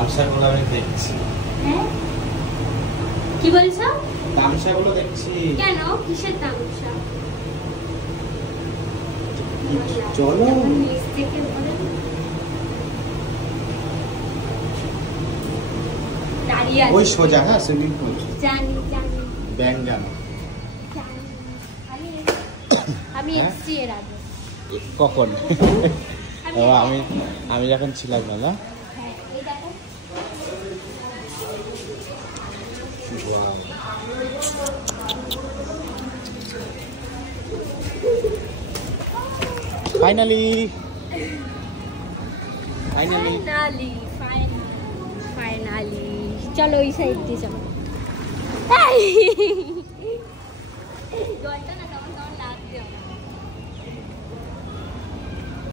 তামসাগুলো আমি দেখছি। হ্যাঁ কি বলছো? তামসাগুলো দেখছি। কেন কিসের তামসা? চলো নিচ থেকে ধরে দাঁড়িয়ে আছে। ওই সোজা, হ্যাঁ সুইমিং পুল। জানি জানি ব্যাং জানো জানি। আমি এসছি এর আগে। কখন? ও আমি যখন ছিলাম না। হ্যাঁ এই দেখো ফাইনালি ফাইনালি চলো ওই সাইড দিয়ে চলো। জলটা